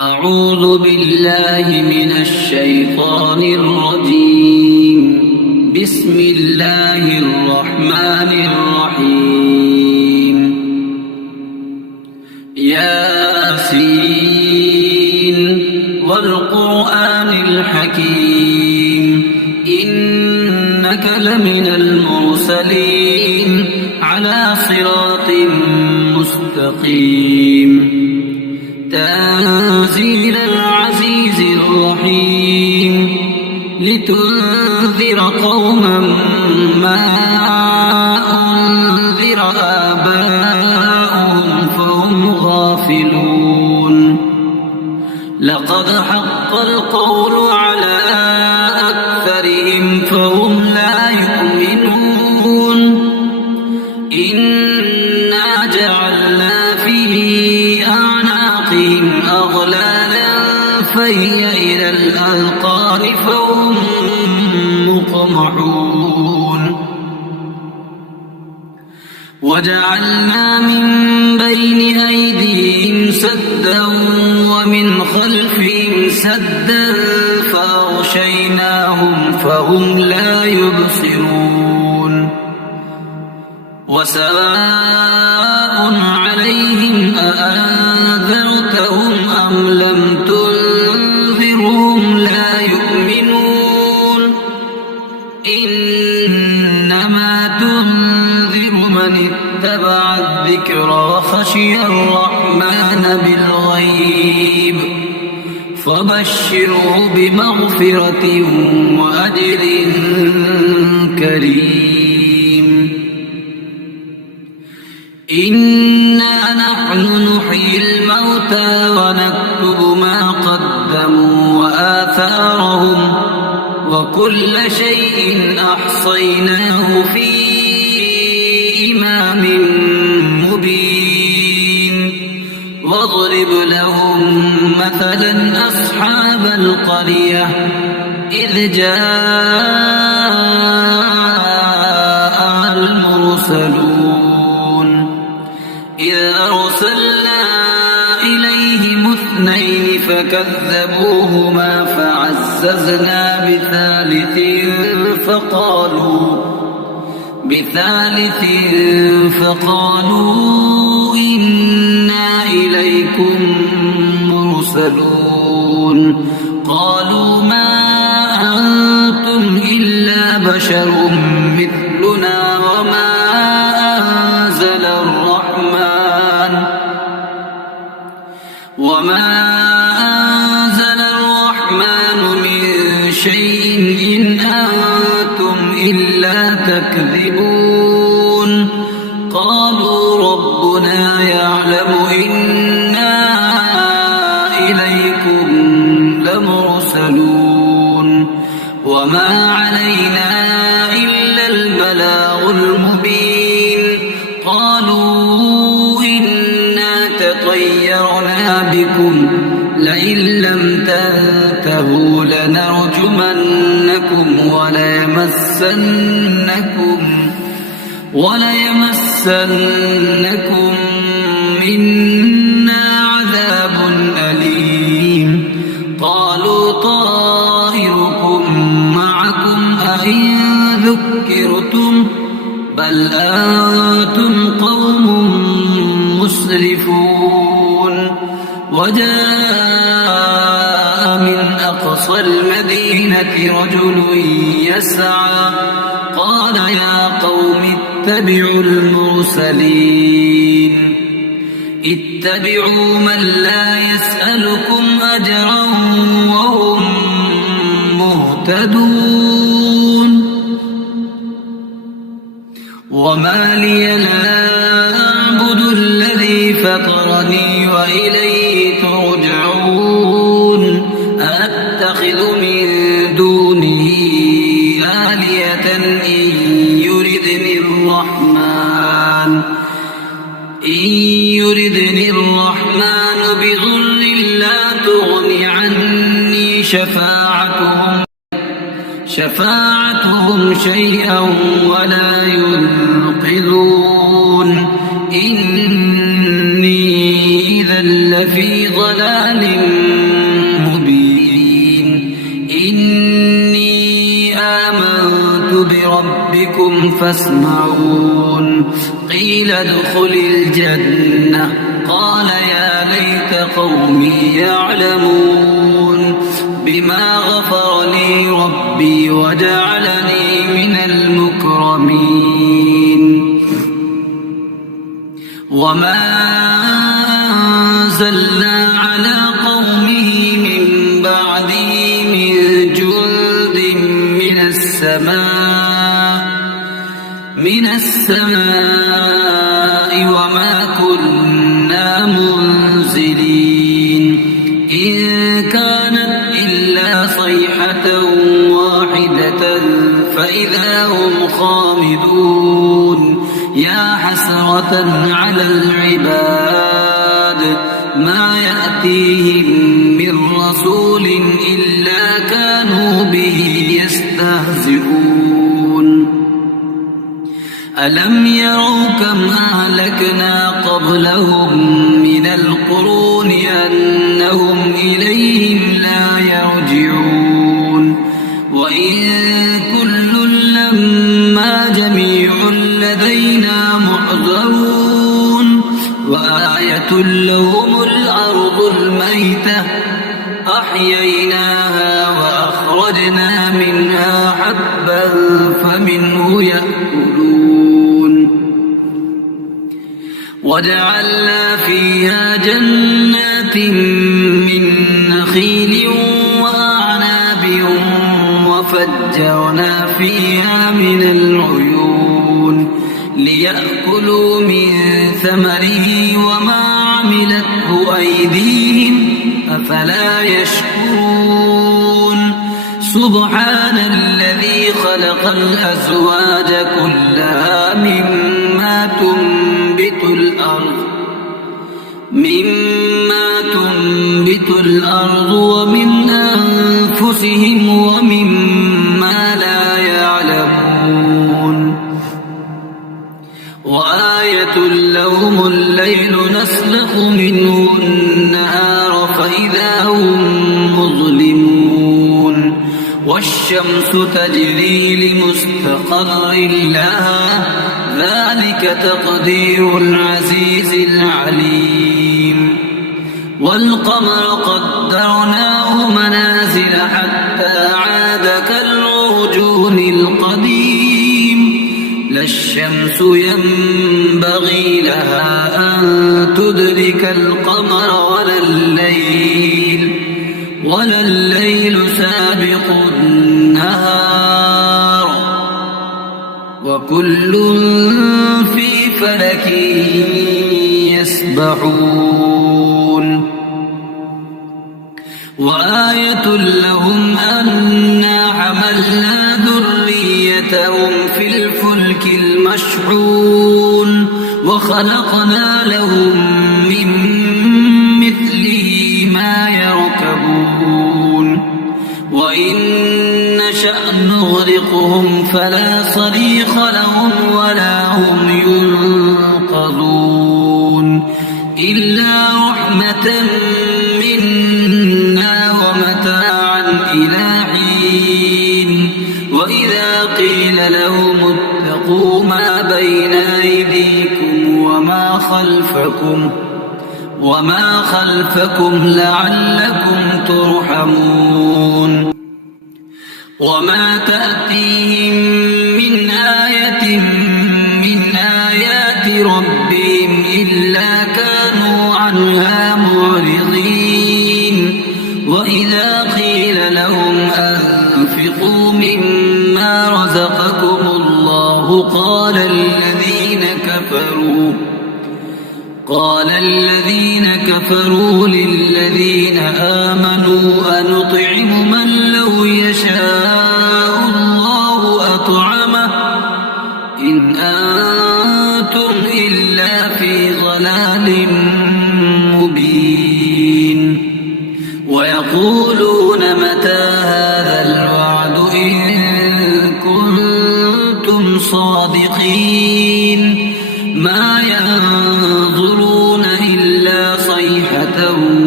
أعوذ بالله من الشيطان الرجيم. بسم الله الرحمن الرحيم. ياسين والقرآن الحكيم إنك لمن المرسلين على صراط مستقيم. تنزيل العزيز الرحيم لتنذر قوما ما أنذر آباؤهم فهم غافلون. لقد حق القول على أكثرهم فهم لا يؤمنون. إنا جعلنا في أعناقهم أغلالا فهي إلى الأذقان فهم مقمحون. وجعلنا من بين أيديهم سدا ومن خلفهم سدا فأغشيناهم فهم لا يبصرون. وسواء عليهم أأنذرتهم أم لم تنذرهم لا يؤمنون. إنما تنذر من اتبع الذكر وخشي الرحمن بالغيب فبشره بمغفرة وأجر كريم. إنا نحن نحيي الموتى ونكتب ما قدموا وآثارهم وكل شيء أحصيناه في إمام مبين. واضرب لهم مثلا أصحاب القرية إذ جاء المرسلون إذ أرسلنا إليهم 2 فكذبوهما فعززنا بثالث فقالوا إنا إليكم مرسلون. قالوا ما أنتم إلا بشر مثلنا وما أنزل الرحمن من شيء إن أنتم إلا تكذبون. قالوا ربنا يعلم إنا إليكم لمرسلون وما علينا إلا البلاغ المبين. قالوا إنا تطيرنا بكم لئن لم تنتهوا لنرجمنكم وليمسنكم منا عذاب أليم. قالوا طائركم معكم أئن ذكرتم بل أنتم قوم مسرفون. وجاء من أقصى المدينة رجل يسعى قال يا قوم اتبعوا المرسلين. اتبعوا من لا يسألكم أجرا وهم مهتدون. وما لي لا أعبد الذي فطرني وإليه ترجعون. أتخذ من دونه آلهة إن يردني الرحمن بضر لا تغن عني شفاعتهم شيئا ولا ينقذون. إني إذا لفي لفي ضلال مبين إني آمنت بربكم فاسمعون قيل ادخل الجنة قال يا ليت قومي يعلمون بما غفر لي ربي وجعلني من المكرمين وما أنزلنا على قومه من بعده من جند من السماء وما كنا منزلين إن كانت إلا صيحة واحدة فإذا هم خامدون يا حسرة على العباد ما يأتيهم من رسول إلا كانوا به يستهزئون ألم يروا كم أهلكنا قبلهم من القرون أنهم إليهم لا يرجعون وإن كل لما جميع لدينا محضرون وآية لهم الأرض الميتة أحييناها وأخرجنا منها حبا فمنه يأكلون وجعلنا فيها جنات من نخيل وأعناب وفجرنا فيها من العيون ليأكلوا من ثمره وما عملته أيديهم أفلا يشكرون سبحان الذي خلق الأزواج كلها مما تنبت الأرض ومن أنفسهم ومما لا يعلمون وآية لهم الليل نسلخ منه النهار فإذا هم مظلمون والشمس تجري لمستقر لها ذلك تقدير العزيز العليم والقمر قدرناه منازل حتى عاد كالعرجون القديم لا الشمس ينبغي لها أن تدرك القمر ولا الليل سابق النهار وكل في فلك يسبحون وآية لهم أنا حملنا ذريتهم في الفلك المشحون وخلقنا لهم من مثله ما يركبون وإن نشأ نغرقهم فلا صريخ لهم ولا هم ينقذون إلا رحمة منا ومتاعا إلى حين وإذا قيل لهم اتقوا ما بين أيديكم وما خلفكم لعلكم ترحمون وما تأتيهم من آية من آيات ربهم إلا كانوا عنها معرضين وإذا قيل لهم أنفقوا مما رزقكم الله قال الذين كفروا للذين آمنوا أنطعم من لو يشاء الله أطعمه إن أنتم إلا في ضلال مبين ويقولون متى هذا الوعد إن كنتم صادقين ما ينظرون إلا صيحة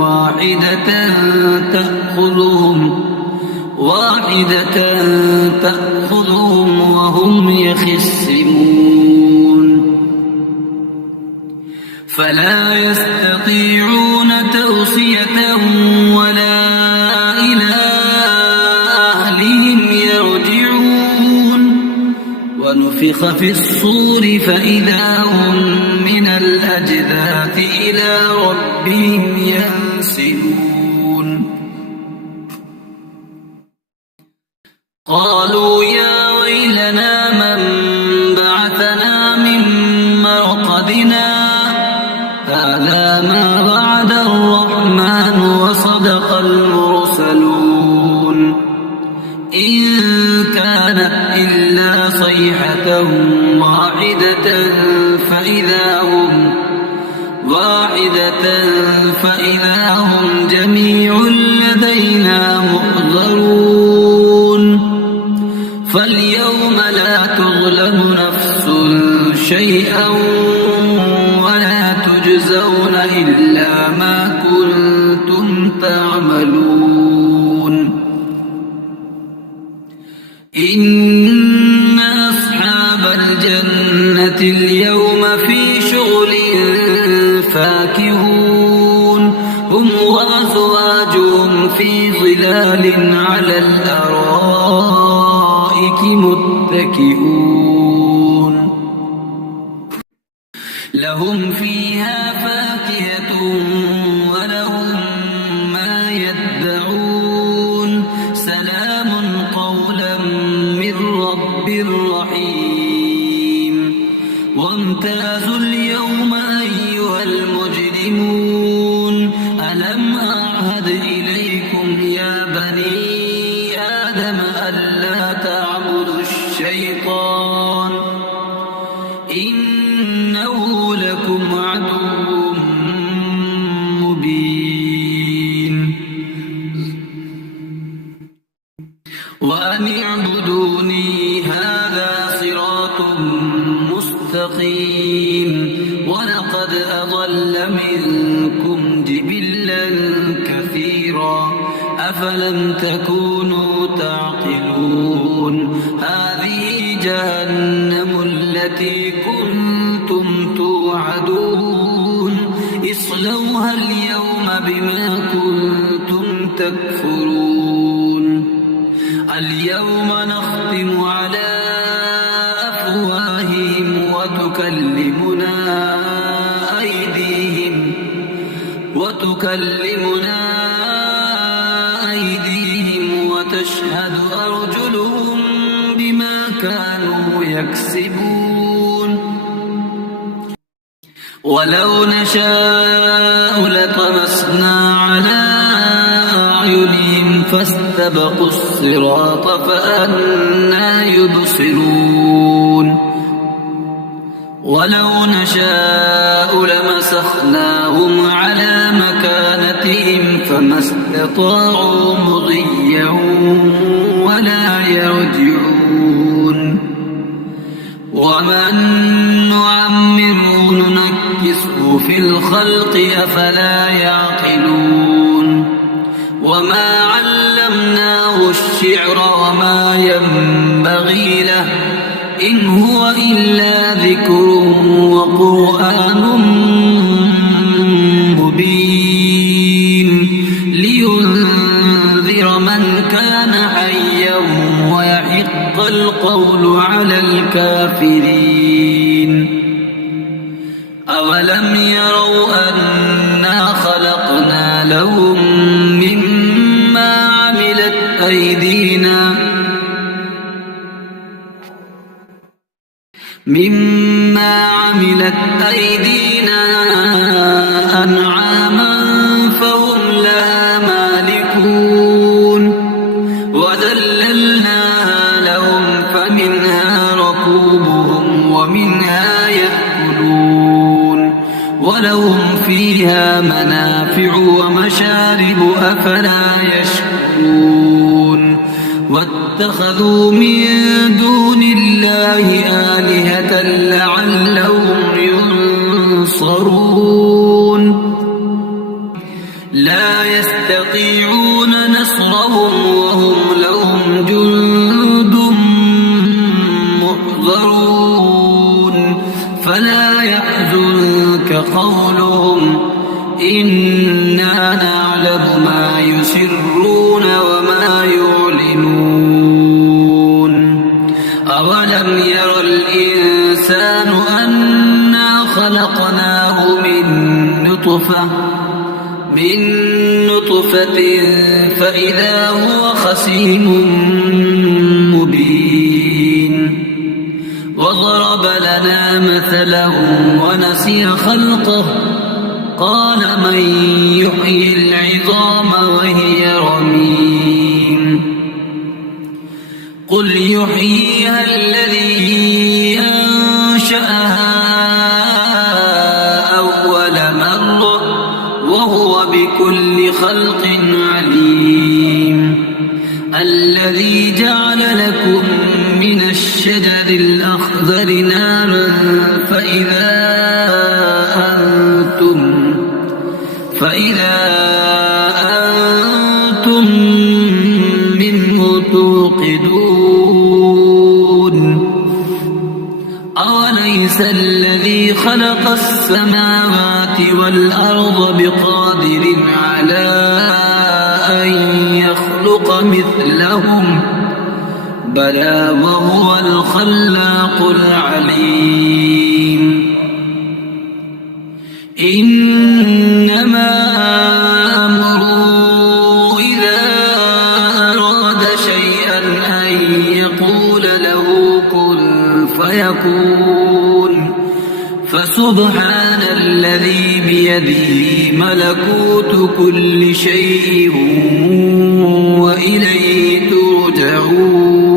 واحدة تأخذهم وهم يخصمون فلا يستطيعون توصية ولا إلى أهلهم يرجعون ونفخ في الصور فإذا هم من الأجداث إلى ربهم ينسلون قالوا يا ويلنا من بعثنا من مرقدنا هذا ما وعد الرحمن وصدق المرسلون إن كانت إلا صيحة فإذا هم جميع لدينا محضرون فاليوم لا تظلم نفس شيئا ولا تجزون إلا ما كنتم تعملون إن أصحاب الجنة اليوم في شغل فاكهون هم وأزواجهم في ظلال على الأرائك متكئون لهم فيها فاكهة ولهم ما يدعون سلام قولا من رب رحيم وامتازوا اليوم أيها المجرمون ألم أعهد إليكم يا بني آدم ألا تعبدوا الشيطان إنه لكم عدو مبين وأن اعبدوني هذا صراط مستقيم ولقد أضل منكم جبلا كثيرا أفلم تكونوا تعقلون هذه جهنم التي كنتم توعدون اصلوها اليوم بما كنتم تكفرون اليوم نختم على أفواههم وتكلمنا أيديهم وتشهد أرجلهم بما كانوا يكسبون ولو نشاء لطمسنا على أعينهم فاستبقوا الصراط فأنى يبصرون ولو نشاء لمسخناهم على مكانتهم فما استطاعوا مضيا ولا يرجعون ومن نعمره ننكسه في الخلق أفلا يعقلون وما علمناه الشعر وما ينبغي له إن هو إلا ذكر وقرآن مبين لينذر من كان حيا ويحق القول على الكافرين أولم يروا أنا خلقنا لهم مما عملت أيدينا أنعاما فهم لها مالكون وذللناها لهم فمنها ركوبهم ومنها يأكلون ولهم فيها منافع ومشارب أفلا يشكرون واتخذوا من دون الله آلهة لعلهم ينصرون لا يستطيعون نصرهم وهم لهم جند محضرون فلا يحزنك قولهم إنا نعلم ما يسرون وما يعلنون أولم ير الإنسان أنا خلقناه من نطفة فإذا هو خصيم مبين وضرب لنا مثلا ونسي خلقه قال من يحيي العظام وهي رميم قل يحييها الذي أنشأها أول مرة وهو بكل خلق عليم الذي جعل لكم من الشجر الأخضر نارا فإذا أنتم منه توقدون أوليس الذي خلق السماوات والأرض بقادر على أن يخلق مثلهم بلى وهو الخلاق العليم إنما أمره إذا أراد شيئا أن يقول له كن فيكون فسبحان الذي بيده ملكوت كل شيء وإليه ترجعون